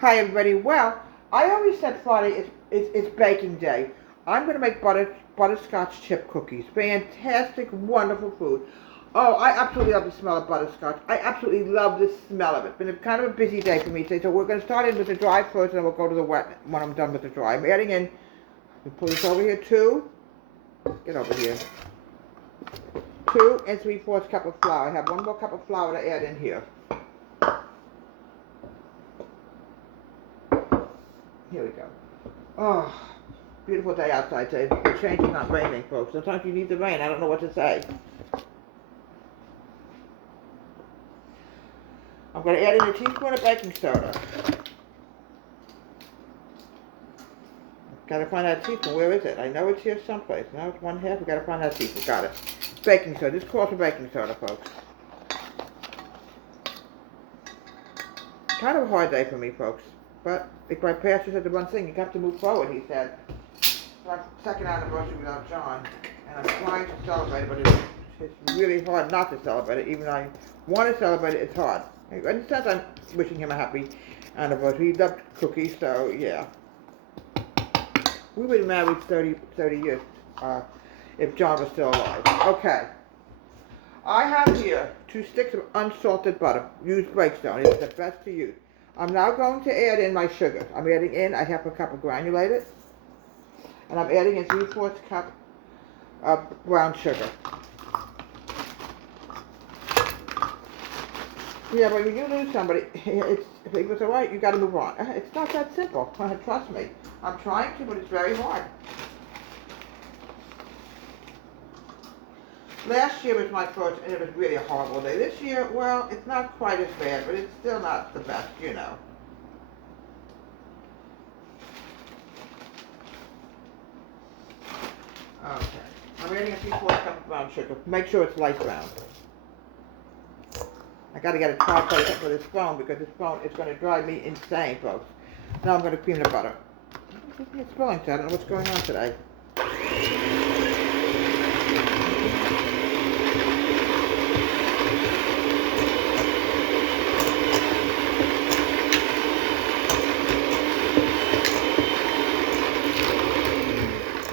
Hi everybody. Well, I always said Friday is baking day. I'm going to make butterscotch chip cookies. Fantastic, wonderful food. Oh, I absolutely love the smell of butterscotch. I absolutely love the smell of it. It's been kind of a busy day for me today, so we're going to start in with the dry first, and then we'll go to the wet when I'm done with the dry. I'm adding in, you pull this over here, get over here, 2 3/4 cup of flour. I have 1 more cup of flour to add in here. Here we go. Oh, beautiful day outside today. It's changing, not raining, folks. Sometimes you need the rain. I don't know what to say. I'm going to add in a teaspoon of baking soda. Got to find that teaspoon. Where is it? I know it's here someplace. Now it's 1/2. We got to find that teaspoon. Got it. Baking soda. This calls for baking soda, folks. Kind of a hard day for me, folks. But like my pastor said the one thing, you have to move forward, he said. It's our second anniversary without John, and I'm trying to celebrate it, but it's really hard not to celebrate it. Even though I want to celebrate it, it's hard. In a sense, I'm wishing him a happy anniversary. He loved cookies, so yeah. We would have been married 30 years if John was still alive. Okay. I have here 2 sticks of unsalted butter. Use Breakstone. It's the best to use. I'm now going to add in my sugar. I'm adding in a 1/2 cup of granulated, and I'm adding in 3/4 cup of brown sugar. Yeah, but when you lose somebody, if it was alright, you got to move on. It's not that simple. Trust me. I'm trying to, but it's very hard. Last year was my first, and it was really a horrible day. This year, well, it's not quite as bad, but it's still not the best, you know. Okay. I'm adding a 3/4 cup of brown sugar. Make sure it's light brown. I got to get a tripod for this phone because this phone is going to drive me insane, folks. Now I'm going to cream the butter. It's spilling, so I don't know what's going on today.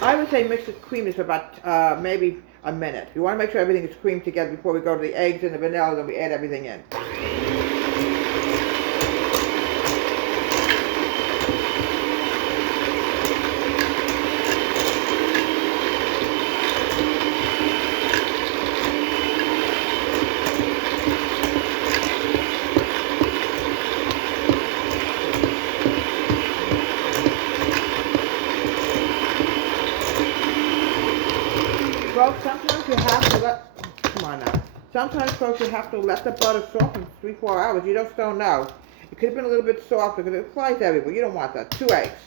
I would say mix the cream for about maybe a minute. You want to make sure everything is creamed together before we go to the eggs and the vanilla, then we add everything in. Folks, sometimes you have to let, come on now. Sometimes, folks, you have to let the butter soften 3-4 hours. You just don't know. It could have been a little bit softer because it flies everywhere. You don't want that. 2 eggs.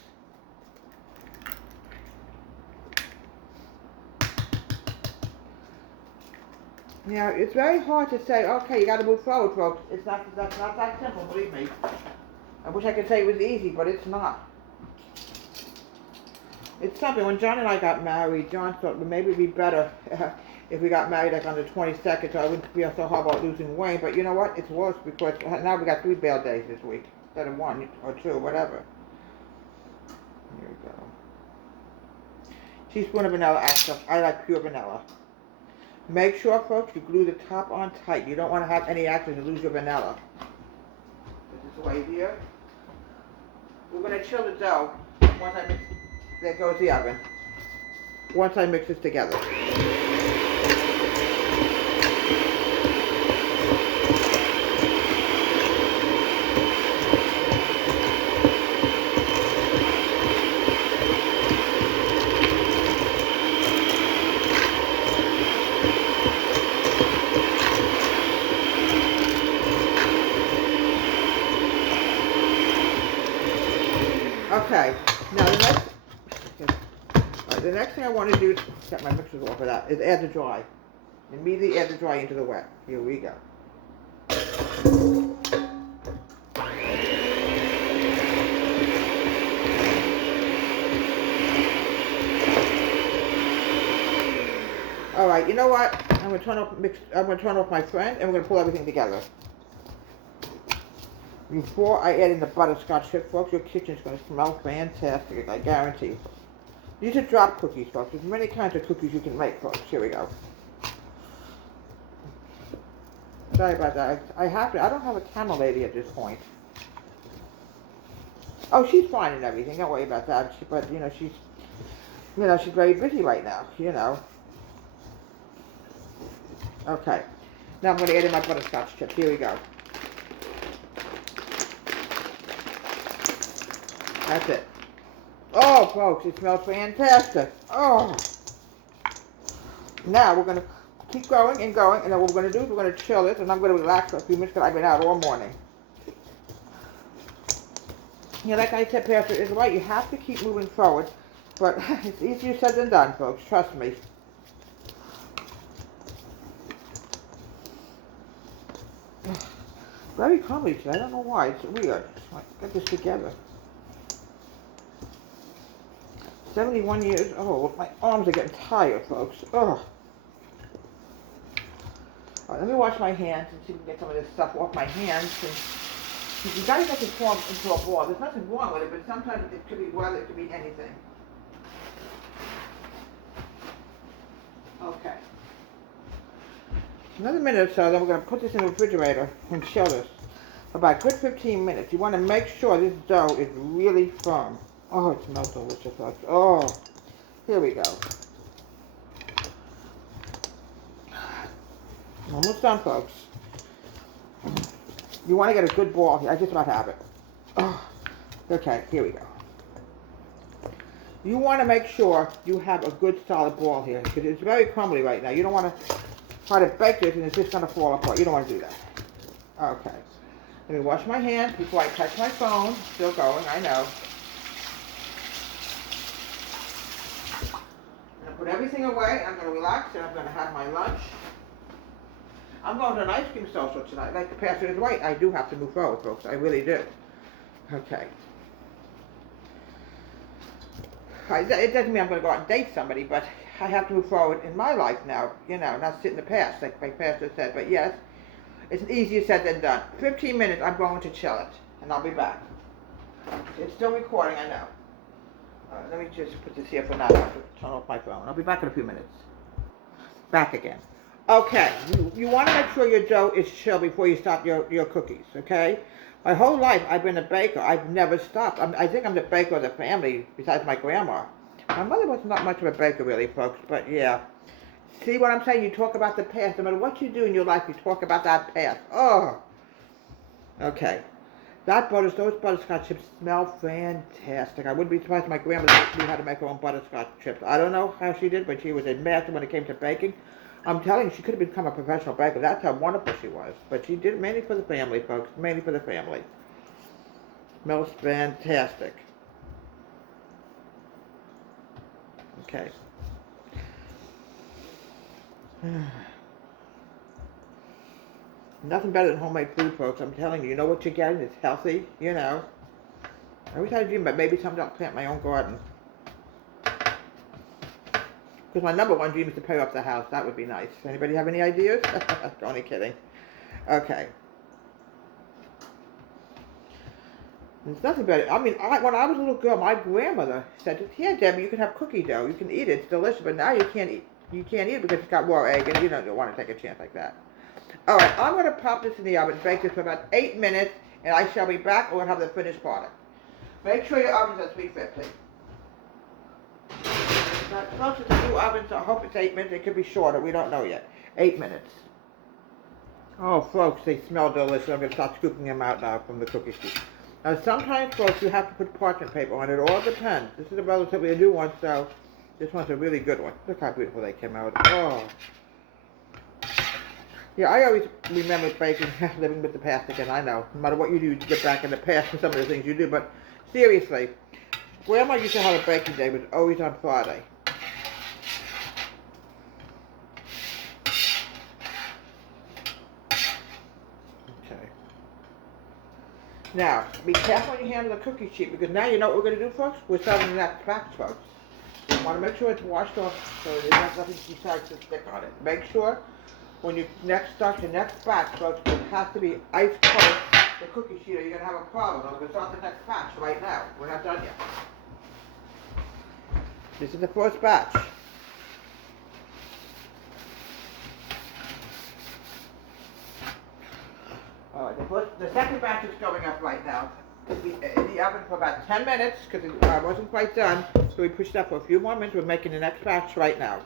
Yeah, it's very hard to say, okay, you got to move forward, folks. That's not that simple, believe me. I wish I could say it was easy, but it's not. It's something. When John and I got married, John thought, well, maybe it'd be better if we got married like on the 22nd, so I wouldn't feel so hard about losing weight. But you know what? It's worse because now we got 3 bail days this week instead of 1 or 2, whatever. Here we go. Teaspoon of vanilla extract. I like pure vanilla. Make sure, folks, you glue the top on tight. You don't want to have any accident and lose your vanilla. Put this away here. We're going to chill the dough once I mix. There goes the oven. Once I mix this together. Okay. Now the next thing I want to do, set my mixers off of that, is add the dry. Immediately add the dry into the wet. Here we go. All right, you know what? I'm gonna turn off my friend, and we're gonna pull everything together. Before I add in the butterscotch chip, folks, your kitchen's going to smell fantastic, I guarantee. These are drop cookies, folks. There's many kinds of cookies you can make, folks. Here we go. Sorry about that. I don't have a camera lady at this point. Oh, she's fine and everything. Don't worry about that. But, she's very busy right now, Okay. Now I'm going to add in my butterscotch chips. Here we go. That's it. Oh, folks, it smells fantastic. Oh. Now we're going to keep going, and then what we're going to do is we're going to chill it, and I'm going to relax for a few minutes because I've been out all morning. Like I said, Pastor is right. You have to keep moving forward, but it's easier said than done, folks. Trust me. Very crumbly today. I don't know why. It's weird. Get this together. 71 years old. My arms are getting tired, folks. Ugh. All right, let me wash my hands and see if we can get some of this stuff off my hands. And you gotta get this form into a ball. There's nothing wrong with it, but sometimes it could be weather, it could be anything. Okay. Another minute or so, then we're going to put this in the refrigerator and chill this for about a good 15 minutes. You want to make sure this dough is really firm. Oh, it smells delicious, folks. Oh, here we go. Almost done, folks. You want to get a good ball here. I just about have it. Oh, okay, here we go. You want to make sure you have a good solid ball here because it's very crumbly right now. You don't want to try to bake this and it's just going to fall apart. You don't want to do that. Okay. Let me wash my hands before I touch my phone. Still going, I know. I'm going to put everything away. I'm going to relax and I'm going to have my lunch. I'm going to an ice cream social tonight. Like the pastor is right. I do have to move forward, folks. I really do. Okay. It doesn't mean I'm going to go out and date somebody, but I have to move forward in my life now, not sit in the past, like my pastor said. But yes, it's easier said than done. 15 minutes, I'm going to chill it, and I'll be back. It's still recording, I know. Let me just put this here for now. I have to turn off my phone. I'll be back in a few minutes. Back again. Okay, you want to make sure your dough is chilled before you start your cookies, okay? My whole life, I've been a baker. I've never stopped. I think I'm the baker of the family, besides my grandma. My mother was not much of a baker, really, folks, but yeah. See what I'm saying? You talk about the past. No matter what you do in your life, you talk about that past. Oh! Okay. Those butterscotch chips smell fantastic. I wouldn't be surprised if my grandmother knew how to make her own butterscotch chips. I don't know how she did, but she was a master when it came to baking. I'm telling you, she could have become a professional baker. That's how wonderful she was. But she did it mainly for the family, folks. Mainly for the family. Smells fantastic. Okay. Nothing better than homemade food, folks. I'm telling you. You know what you're getting? It's healthy, Every time I dream about maybe someday I'll plant my own garden. Because my number one dream is to pay off the house. That would be nice. Anybody have any ideas? Only kidding. Okay. There's nothing better. I mean, when I was a little girl, my grandmother said, "Here, Debbie, you can have cookie dough. You can eat it. It's delicious." But now you can't eat it because it's got raw egg, and you don't want to take a chance like that. All right, I'm going to pop this in the oven, bake this for about 8 minutes, and I shall be back. We'll have the finished product. Make sure your oven's at 350. Now, close to the new oven, so I hope it's 8 minutes. It could be shorter. We don't know yet. 8 minutes. Oh, folks, they smell delicious. I'm going to start scooping them out now from the cookie sheet. Now, sometimes, folks, you have to put parchment paper on it. It all depends. This is a relatively new one, so this one's a really good one. Look how beautiful they came out. Oh. Yeah, I always remember baking, living with the past again. I know. No matter what you do, you get back in the past for some of the things you do. But seriously, Grandma used to have a baking day. It was always on Friday. Okay. Now, be careful when you handle the cookie sheet, because now you know what we're going to do, folks? We're starting that cracks, folks. You want to make sure it's washed off so there's nothing besides to stick on it. Make sure when you start your next batch, folks, it has to be ice cold the cookie sheet or you're going to have a problem. I'm going to start the next batch right now. We're not done yet. This is the first batch. Alright, the second batch is going up right now. It'll be in the oven for about 10 minutes because it wasn't quite done. So we pushed it up for a few more minutes. We're making the next batch right now.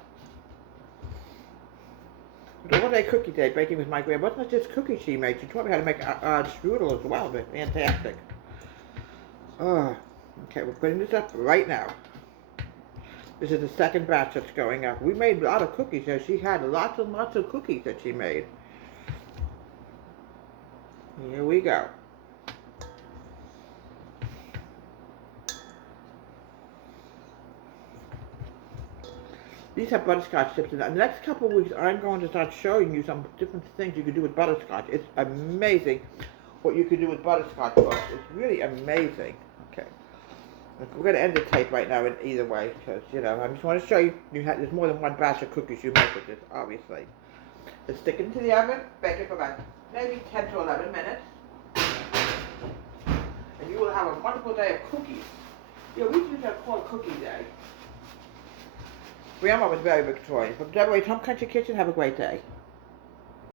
The all-day cookie day baking with my grandma. It wasn't just cookies she made. She taught me how to make strudel as well. They're fantastic. Okay, we're putting this up right now. This is the second batch that's going up. We made a lot of cookies, so she had lots and lots of cookies that she made. Here we go. These have butterscotch chips in them. In the next couple of weeks, I'm going to start showing you some different things you can do with butterscotch. It's amazing what you can do with butterscotch, folks. It's really amazing. Okay. We're going to end the tape right now in either way, because, you know, I just want to show you, there's more than one batch of cookies you make with this, obviously. Let's stick it into the oven, bake it for about maybe 10 to 11 minutes. And you will have a wonderful day of cookies. You know, we used to call it Cookie Day. Grandma was very Victorian. From Deborah's Home Country Kitchen, have a great day.